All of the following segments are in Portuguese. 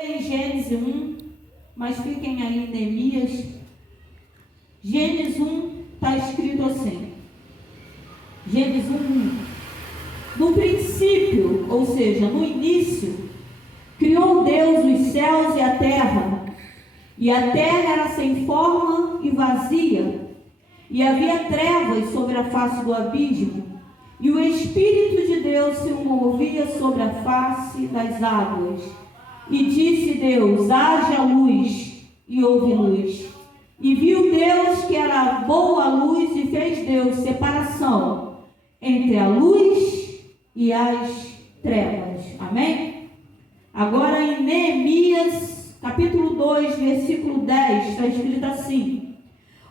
Em Gênesis 1, mas fiquem aí em Neemias. Gênesis 1 está escrito assim. Gênesis 1. No princípio, ou seja, no início, criou Deus os céus e a terra era sem forma e vazia, e havia trevas sobre a face do abismo, e o Espírito de Deus se movia sobre a face das águas. E disse Deus: haja luz, e houve luz. E viu Deus que era boa a luz, e fez Deus separação entre a luz e as trevas. Amém? Agora em Neemias, capítulo 2, versículo 10, está escrito assim: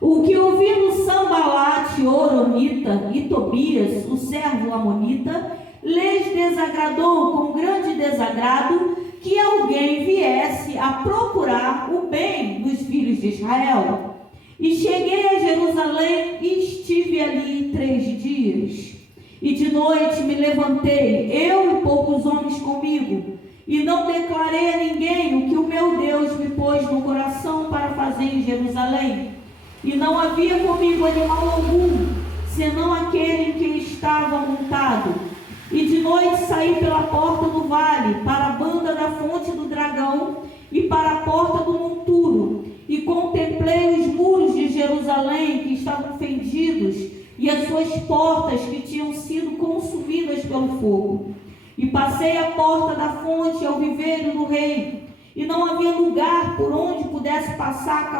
o que ouvindo Sambalate, Oronita, e Tobias, o servo amonita, lhes desagradou com grande desagrado que alguém viesse a procurar o bem dos filhos de Israel. E cheguei a Jerusalém e estive ali 3 dias. E de noite me levantei, eu e poucos homens comigo, e não declarei a ninguém o que o meu Deus me pôs no coração para fazer em Jerusalém. E não havia comigo animal algum, senão aquele em que estava montado. E de noite saí pela porta do vale, para a banda da fonte do dragão, e para a porta do monturo, e contemplei os muros de Jerusalém, que estavam fendidos, e as suas portas, que tinham sido consumidas pelo fogo. E passei a porta da fonte ao viveiro do rei, e não havia lugar por onde pudesse passar a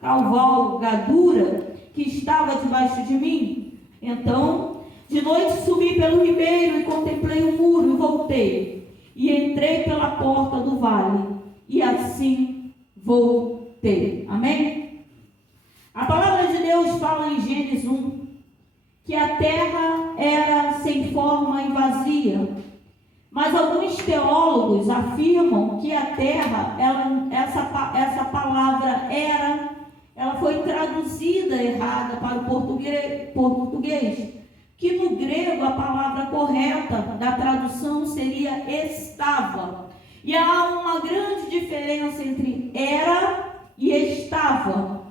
cavalgadura que estava debaixo de mim. Então, de noite subi pelo ribeiro e contemplei o muro e voltei. E entrei pela porta do vale, e assim voltei. Amém? A palavra de Deus fala em Gênesis 1 que a terra era sem forma e vazia. Mas alguns teólogos afirmam que a terra, essa palavra era, ela foi traduzida errada para o português, que no grego a palavra correta da tradução seria estava. E há uma grande diferença entre era e estava.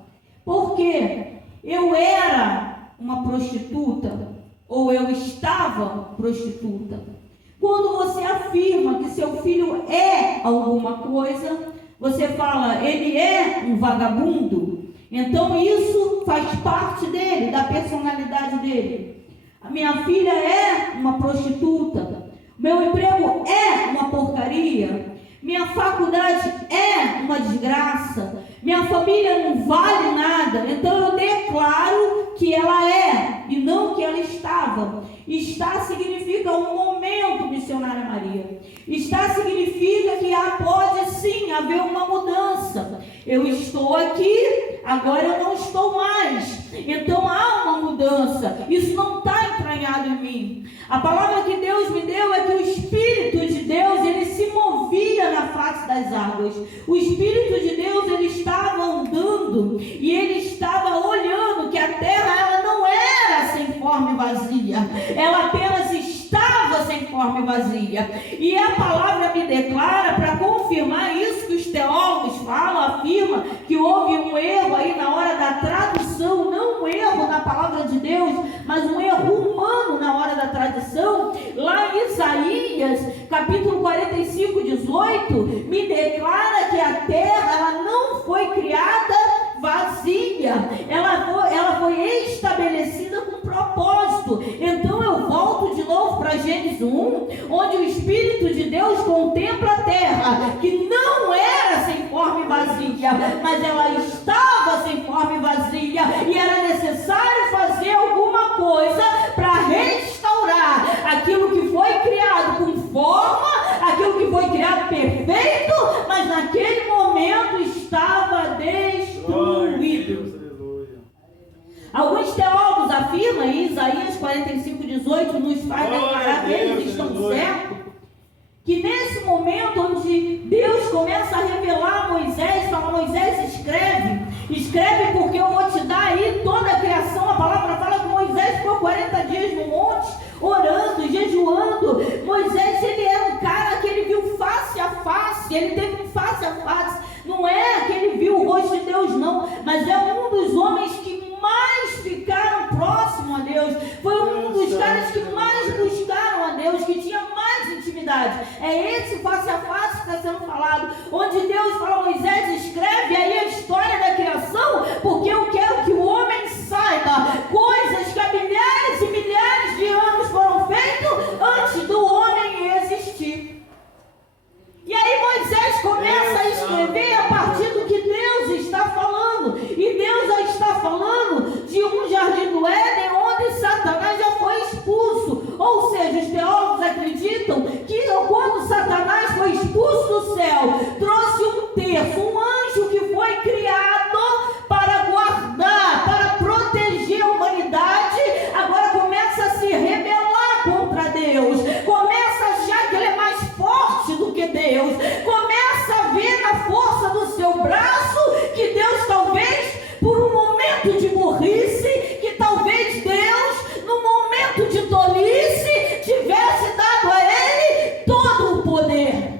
Porque eu era uma prostituta ou eu estava prostituta. Quando você afirma que seu filho é alguma coisa, você fala, ele é um vagabundo. Então isso faz parte dele, da personalidade dele. A minha filha é uma prostituta. Meu emprego é uma porcaria. Minha faculdade é uma desgraça. Minha família não vale nada. Então eu declaro que ela é e não que ela estava. Está significa um momento, missionária Maria. Está significa que pode sim haver uma mudança. Eu estou aqui, agora eu não estou mais. Então há uma mudança. Isso não está entranhado em mim. A palavra que Deus me deu é que o Espírito de Deus, ele se movia na face das águas. O Espírito de Deus, ele estava andando e ele estava olhando que a terra, ela não era sem forma e vazia. Ela apenas estava sem forma e vazia. E a palavra me declara, para confirmar isso que os teólogos falam, afirma que houve um erro aí na hora da tradução, não um erro na palavra de Deus, mas um erro humano na hora da tradução. Lá em Isaías, capítulo 45, 18, me declara que a terra, ela não foi criada vazia, ela foi estabelecida com propósito. Então eu volto de novo para Gênesis 1, onde o Espírito de Deus contempla a terra, que não era sem forma e vazia, mas ela estava sem forma e vazia, e era necessário fazer alguma coisa para restaurar aquilo que foi criado com forma, aquilo que foi criado perfeito, mas naquele momento estava destruído. Alguns teólogos afirmam, em Isaías 45, 18, nos faz declarar que eles estão certos, que nesse momento onde Deus começa a revelar a Moisés, fala, Moisés, escreve porque eu vou te dar aí toda a criação. A palavra fala que Moisés ficou 40 dias no monte, orando, jejuando. Moisés, ele era um cara ele teve um face a face. Não é que ele viu o rosto de Deus, não, mas é um dos homens que mais ficaram próximos a Deus. Foi um dos caras que mais buscaram a Deus, que tinha mais intimidade. É esse face a face que está sendo falado, onde Deus fala: Moisés, escreve aí a história da criação, porque eu quero que o homem saiba coisas que há milhares e milhares de anos foram feitas antes do homem existir. E aí Moisés começa a escrever a partir do que Deus está falando. E Deus já está falando de um jardim do Éden onde Satanás já foi expulso. Ou seja, os teólogos acreditam que quando Satanás foi expulso do céu, trouxe um terço, um anjo que foi criado para guardar, para proteger a humanidade, agora começa a se rebelar contra Deus, começa a achar que ele é mais forte do que Deus, começa a ver na força do seu braço que Deus talvez, por um momento de burrice, que talvez Deus, no momento de tolice, tivesse dado a ele todo o poder.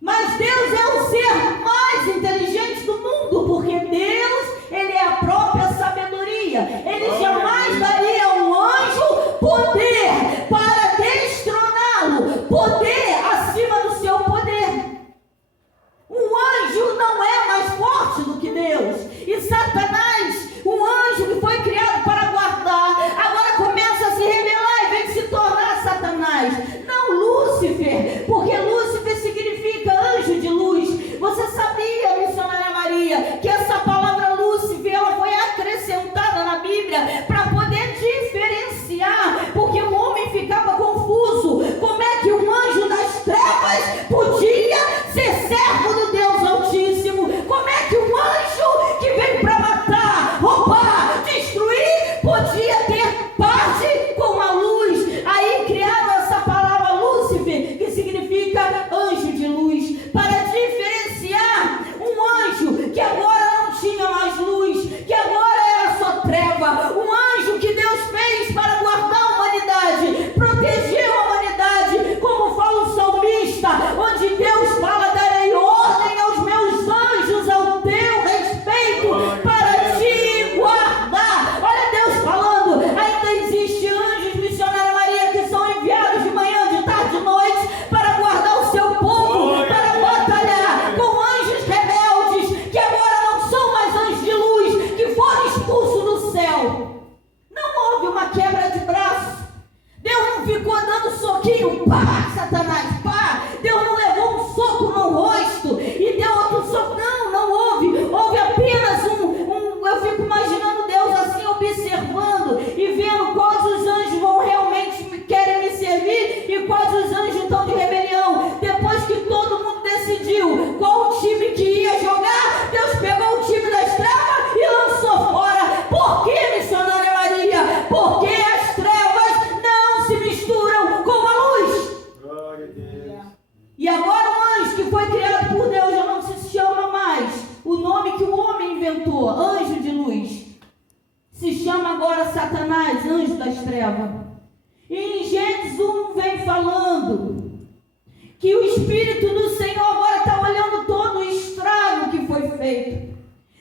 Mas Deus é o ser mais inteligente do mundo, porque Deus, ele é a própria sabedoria. Ele jamais daria a um anjo poder para destroná-lo, poder acima do seu poder. Um anjo não é mais forte do que Deus. E Satanás, um anjo que foi criado para guardar, agora começa a se rebelar e vem se tornar Satanás. Não Lúcifer, porque Lúcifer significa anjo de luz. Você sabia, missionária Maria, que essa palavra Lúcifer, ela foi acrescentada na Bíblia para poder diferenciar, porque o homem ficava confuso. Como é que um anjo das trevas podia ser servo do Deus Altíssimo? Como é que um anjo que vem para matar, roubar, destruir, podia ter parte com a luz? Aí criaram essa palavra Lúcifer, que significa anjo de luz, para diferenciar um anjo que agora não tinha mais luz, que agora era só treva, um anjo que Deus fez para guardar a humanidade, proteger a humanidade, como fala o salmista, onde Deus fala: darei ordem aos meus anjos ao teu respeito para te guardar. Olha Deus falando, ainda existe anjos, missionária Maria, que são enviados de manhã, de tarde, de noite, para guardar o seu povo, para batalhar com anjos rebeldes, que agora não são mais anjos de luz, que foram expulsos do céu. Não houve uma quebra de braço. Deus não ficou dando soquinho, pá, Satanás, pá. Deus não levou um soco no rosto e deu outro soco. Não houve. Houve apenas eu fico imaginando Deus assim, observando e vendo quais os anjos vão realmente querem me servir e quais os anjos estão de rebelião. Depois que todo mundo decidiu qual o time que ia jogar, Deus pegou o time das trevas e lançou fora. Por que, missionária Maria? Porque as trevas não se misturam com a luz. Glória a Deus. E agora o anjo que foi criado por Deus já não se chama mais o nome que o homem inventou, anjo de luz. Se chama agora Satanás, anjo das trevas. E em Gênesis 1 vem falando que o Espírito do Senhor agora está olhando todo o estrago que foi feito.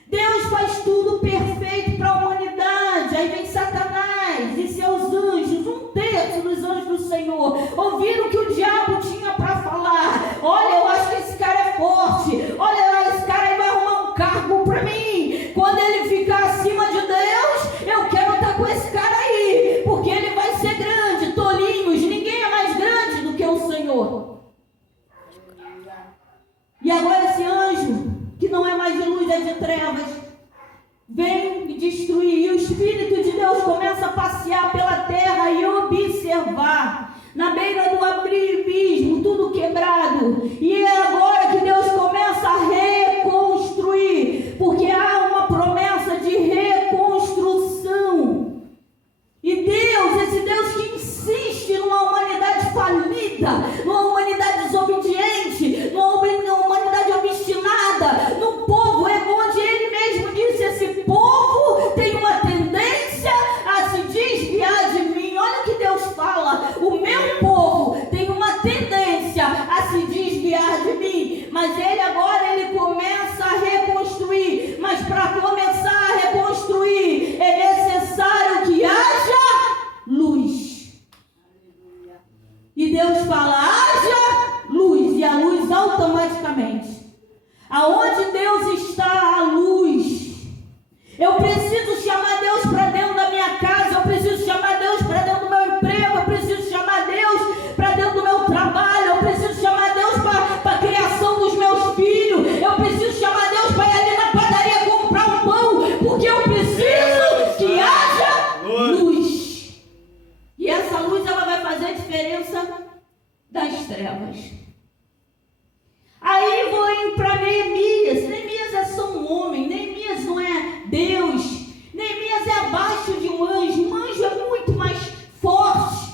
Deus faz tudo perfeito para a humanidade. Aí vem Satanás e seus anjos, um terço dos anjos do Senhor, ouviram o que o diabo tinha para falar. Olha, eu acho que esse cara é forte. Olha, esse cara aí vai arrumar um cargo para mim. Quando ele ficar acima de Deus, eu quero estar com esse cara aí, porque ele vai ser grande. Tolinhos, ninguém é mais grande do que o Senhor. E agora esse anjo, que não é mais de luz, é de trevas, vem me destruir. E o Espírito de Deus começa a passear pela terra e observar. Na beira do abismo, tudo quebrado. E é agora que Deus começa a reconstruir, porque há uma promessa de reconstrução. E Deus, esse Deus que insiste numa humanidade falida, numa humanidade desobediente, numa humanidade obstinada, num povo onde Ele mesmo disse: esse povo tem uma tendência a se desviar de mim. Olha o que Deus fala: o meu povo tem uma tendência mas ele começa a reconstruir. Mas para começar a reconstruir, é necessário que haja luz. E Deus fala, haja luz, e a luz automaticamente. Aonde Deus está, a luz. Eu preciso chamar Deus para dentro da minha casa, eu preciso chamar Deus para dentro do meu emprego, eu preciso chamar Deus para dentro do meu trabalho, eu preciso chamar Deus para a criação dos meus filhos, eu preciso chamar Deus para ir ali na padaria comprar um pão, porque eu preciso que haja luz. E essa luz, ela vai fazer a diferença das trevas. Aí vou indo para Neemias. Neemias é só um homem, Neemias não é Deus, Neemias é abaixo de um anjo. Um anjo é muito mais forte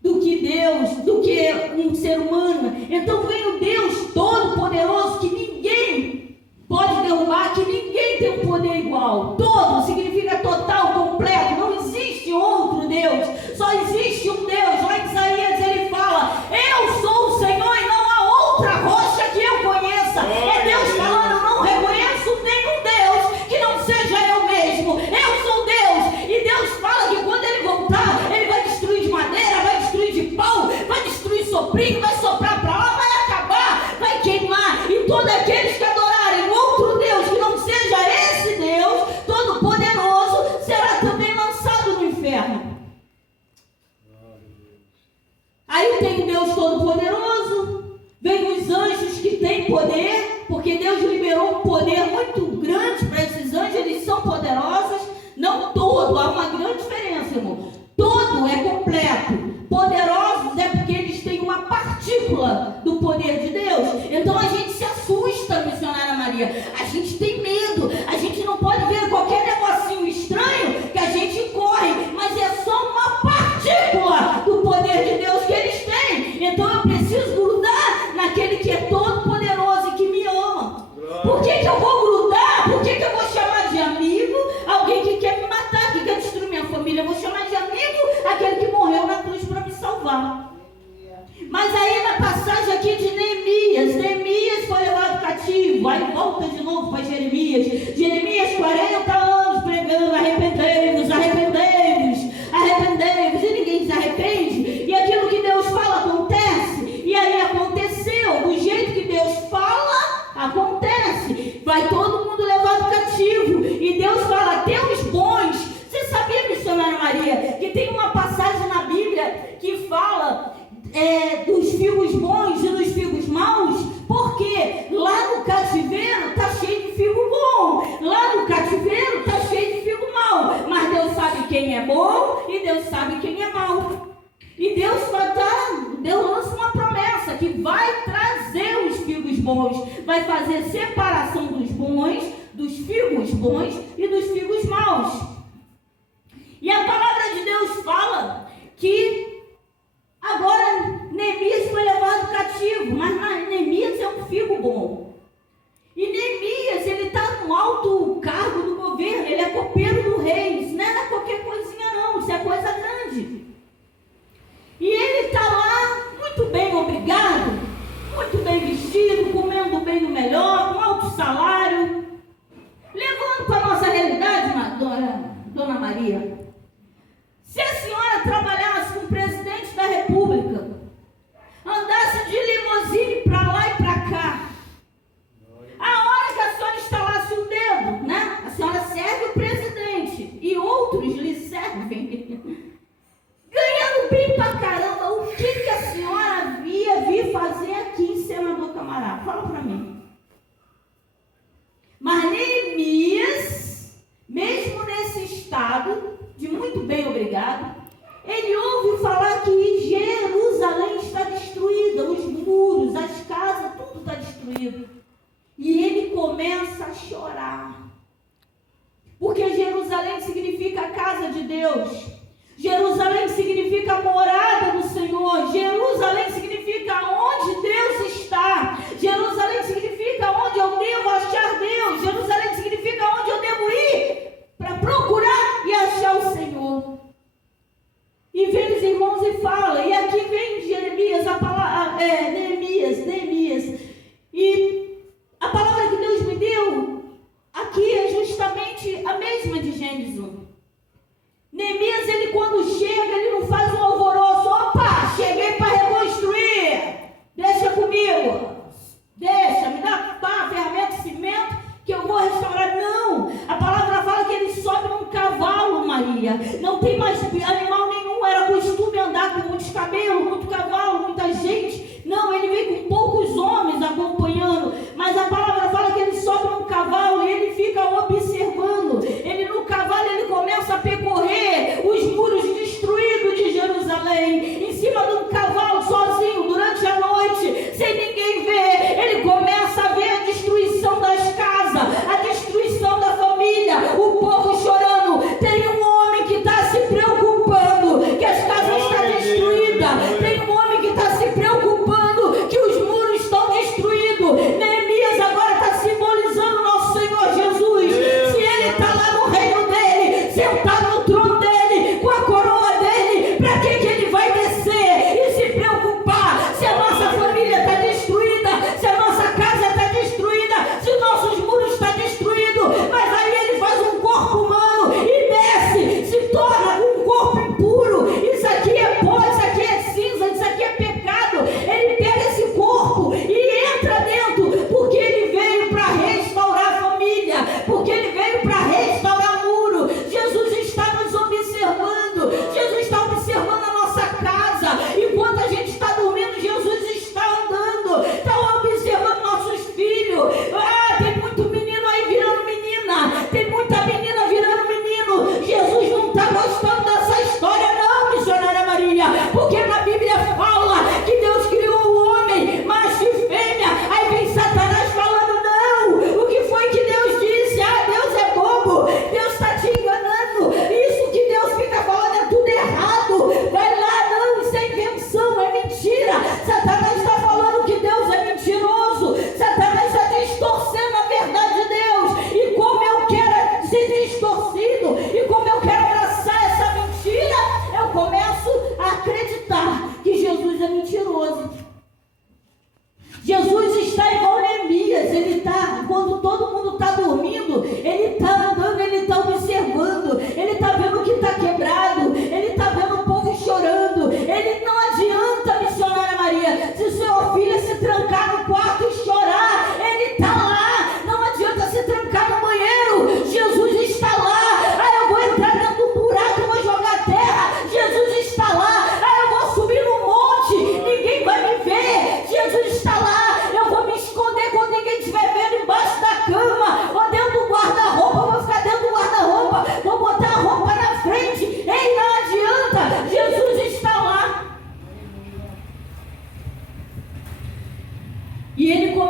do que Deus, do que um ser humano. Então vem o Deus Todo-Poderoso, que ninguém pode derrubar, que ninguém tem um poder igual. Todo significa total, completo, não existe outro Deus, só existe um Deus. Lá em Isaías ele fala, eu sou o Senhor e não há outra rocha que eu conheça. É Deus falando, eu não reconheço nenhum Deus que não seja eu mesmo. Eu sou Deus. E Deus fala que quando ele voltar, ele vai destruir de madeira, vai destruir de pau, vai destruir soprinho, vai soprar para lá, vai acabar, vai queimar. E todos aqueles que adorarem outro Deus que não seja esse Deus Todo-Poderoso será também lançado no inferno. Aí tem Deus Todo-Poderoso, vem os anjos que têm poder, porque Deus liberou um poder muito grande para esses anjos, eles são poderosos, não todo, há uma grande diferença, irmão. Todo é completo. Poderosos é porque eles têm uma partícula do poder de Deus. Então a gente se assusta, missionária Maria, a gente tem medo, a gente não pode ver qualquer negocinho estranho que a gente corre, mas é só uma partícula do poder de Deus que eles têm. Então eu preciso grudar naquele que é todo poderoso e que me ama. Por que eu vou grudar? Por que eu vou chamar de amigo alguém que quer me matar, que quer destruir minha família? Eu vou chamar de amigo aquele que morreu na cruz para me salvar. Mas aí na passagem aqui de Neemias foi levado cativo, aí volta de novo para Jeremias 40 anos pregando, arrependei-vos, arrependei-vos, arrependei-vos, e ninguém se arrepende, e aquilo que Deus fala acontece, e aí aconteceu, do jeito que Deus fala, acontece, vai todo mundo levado cativo, e Deus fala, Deus bons. Você sabia, missionária Maria, que tem uma passagem na Bíblia que fala dos figos bons e dos figos maus? Porque lá no cativeiro está cheio de figo bom, lá no cativeiro está cheio de figo mau, mas Deus sabe quem é bom e Deus sabe quem é mau. E Deus lança uma promessa que vai trazer os figos bons, vai fazer separação dos bons, dos figos bons e dos figos maus. E a palavra de Deus fala que agora Neemias foi levado cativo, mas Neemias é um figo bom. E Neemias, ele está no alto cargo do governo, ele é copeiro do rei, isso não é qualquer coisinha não, isso é coisa grande. E ele está lá, muito bem obrigado, muito bem vestido, comendo bem o melhor, com alto salário. Levando para a nossa realidade, dona Maria, se a senhora trabalhasse com o presidente da República,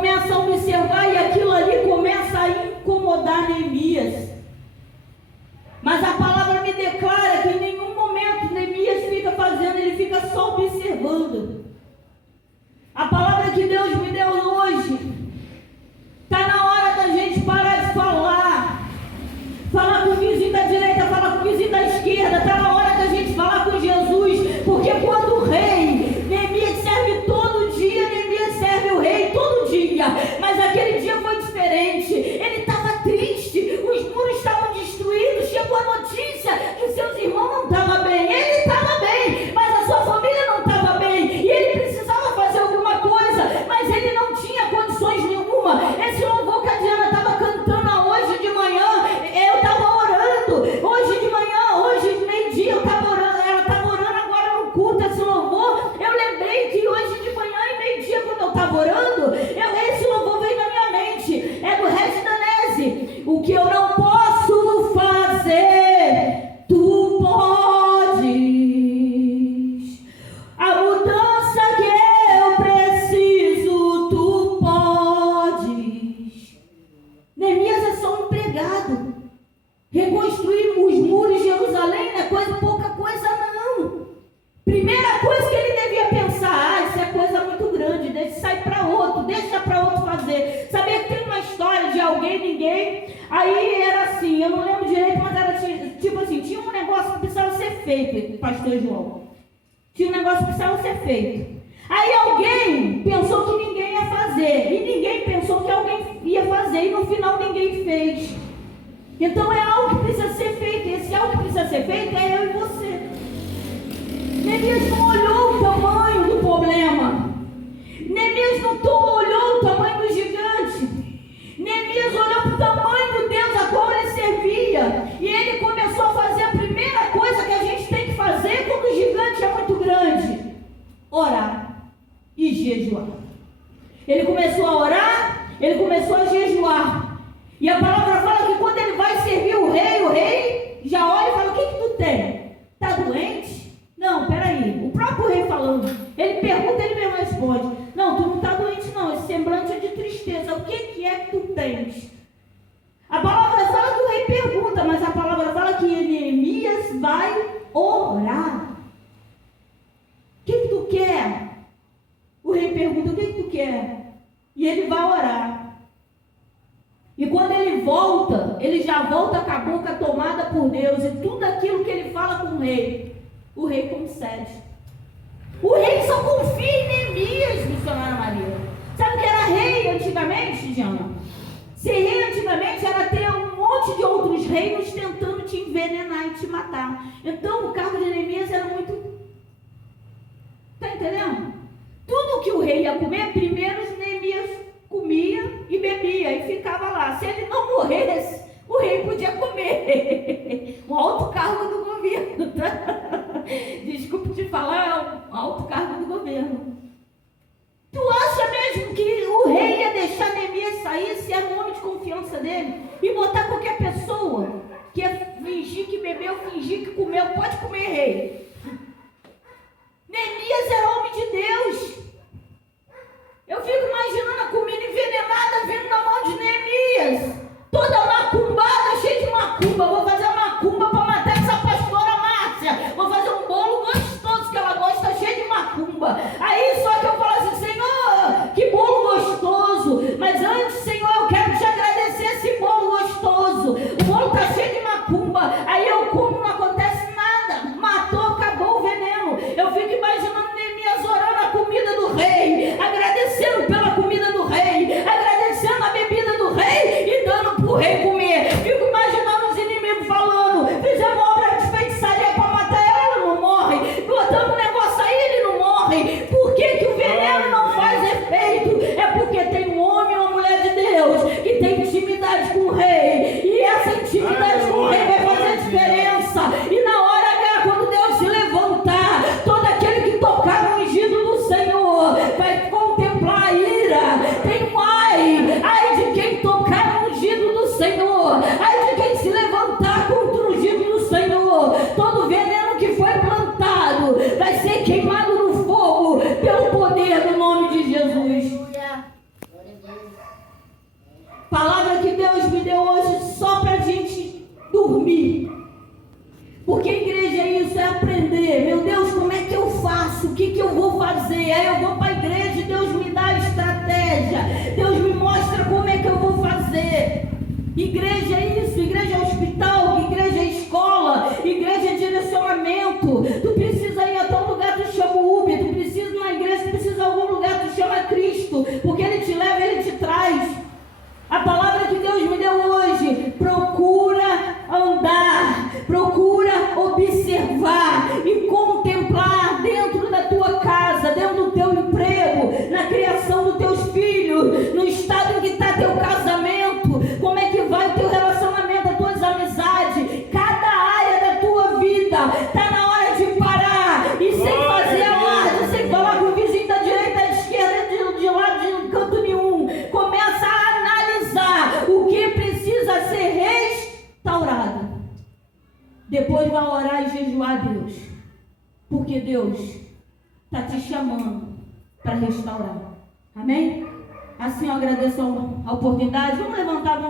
começa a observar e aquilo ali começa a incomodar Neemias. Mas a palavra me declara que em nenhum momento Neemias fica fazendo, ele fica só observando. A palavra que Deus me deu hoje, está na hora da gente parar de falar. Falar com o vizinho da direita, falar com o vizinho da esquerda, está na hora da gente falar com Jesus. Porque quando o rei, Neemias serve todo dia, Neemias serve o rei todo dia. Mas aquele dia foi diferente. Ele estava triste, os muros estavam destruídos, chegou a notícia que seus irmãos não estavam bem. Ele estava bem, mas a sua família não estava bem. E ele precisava fazer alguma coisa, mas ele não tinha condições nenhuma. Esse louvor que a Diana estava cantando hoje de manhã, eu estava orando. Hoje de manhã, hoje meio-dia, eu estava orando. Ela estava orando agora no culto, esse louvor. Eu lembrei que hoje de manhã e meio-dia, quando eu estava orando, esse louvor veio na minha mente. É do Regis Danese. O que eu não posso fazer, tu podes. A mudança que eu preciso, tu podes. Neemias é só um empregado. Reconstruir os muros de Jerusalém não é coisa, pouca coisa não. Primeira coisa que ele devia pensar, isso é coisa muito grande, deixa sair para outro, deixa para outro fazer. Sabia que tem uma história de alguém, ninguém, aí era assim, eu não lembro direito, mas era tipo assim, tinha um negócio que precisava ser feito, pastor João. Tinha um negócio que precisava ser feito. Aí alguém pensou que ninguém ia fazer, e ninguém pensou que alguém ia fazer, e no final ninguém fez. Então é algo que precisa ser feito, e esse algo que precisa ser feito é eu e você. Neemias não olhou o tamanho do problema. Neemias não olhou o tamanho do gigante. Neemias olhou para o tamanho do Deus a qual ele servia. E ele começou a fazer a primeira coisa que a gente tem que fazer quando o gigante é muito grande: orar e jejuar. Ele começou a orar, ele começou a jejuar. E a palavra fala que quando ele vai servir o rei já olha e fala: o que tu tem? Está doente? Não, peraí, o próprio rei falando, ele pergunta, ele mesmo responde: não, tu não está doente não, esse semblante é de tristeza, o que é que tu tens? A palavra fala que o rei pergunta, mas a palavra fala que Neemias vai orar. O que tu quer? O rei pergunta: o que tu quer? E ele vai orar. E quando ele volta, ele já volta com a boca tomada por Deus, e tudo aquilo que ele fala com o rei concede. O rei só confia em Neemias, missionária Maria. Sabe o que era rei antigamente, Diana? Ser rei antigamente era ter um monte de outros reinos tentando te envenenar e te matar. Então o cargo de Neemias era muito... Está entendendo? Tudo que o rei ia comer, primeiro Neemias comia e bebia e ficava lá. Se ele não morresse, o rei podia comer. Um alto cargo do governo, tá? Desculpe te falar, é um alto cargo do governo. Tu acha mesmo que o rei ia deixar Neemias sair se era um homem de confiança dele? E botar qualquer pessoa que ia fingir que bebeu, fingir que comeu, pode comer, rei. Neemias era homem de Deus. Eu fico imaginando a comida envenenada vindo na mão de Neemias. Toda macumbada, cheia de macumba. Vou fazer uma macumba para matar essa pastora Márcia. Vou fazer um bolo gostoso que ela gosta, cheio de macumba. Aí só que eu falo assim: Senhor, que bolo gostoso. Mas antes, Senhor, eu quero te agradecer esse bolo gostoso. O bolo está cheio de macumba. Aí eu como, não acontece nada. Matou, acabou o veneno. Eu fico imaginando Neemias orando a comida do rei, agradecendo pela comida do rei, agradecendo a bebida do rei e dando para o rei comer. Fico imaginando os inimigos falando: fizemos obra de feitiçaria para matar ela, ela não morre. Botamos um negócio aí, ele não morre. Por que que o veneno não faz efeito? É porque tem um homem ou uma mulher de Deus que tem intimidade com o rei. E essa intimidade com o rei vai fazer diferença. E na hora H, quando Deus se levantar, todo aquele que tocar no ungido do Senhor vai contemplar a ira. Tem um ai de quem tocar no ungido do Senhor, ai de quem se levantar contra o ungido do Senhor. Todo veneno que foi plantado vai ser queimado no fogo pelo poder do nome de Jesus. deu hoje só para a gente dormir. Porque a igreja é isso, é aprender. Meu Deus, como é que eu faço? O que eu vou fazer? Aí eu vou para a igreja e Deus me dá a estratégia. Deus me mostra como é que eu vou fazer. Igreja é isso, igreja é hospital, igreja é escola, igreja é direcionamento. Tu precisa ir até um lugar, tu chama o Uber. Tu precisa ir na igreja, tu precisa ir a algum lugar, tu chama Cristo. Porque Ele te leva, Ele te traz. A palavra que Deus me deu hoje: procura andar, procura observar e contemplar dentro da tua casa, dentro do teu emprego, na criação dos teus filhos, no estado em que está teu casamento, como é que vai o teu relacionamento, as tuas amizades, cada área da tua vida. Está na hora de parar e sem fazer alarde, sem falar com o vizinho da direita, da esquerda, de lado, de canto nenhum. Começa a analisar o que precisa ser restaurado. Depois vai orar e jejuar a Deus, porque Deus está te chamando para restaurar. Amém? Assim eu agradeço a oportunidade. Vamos levantar a mão.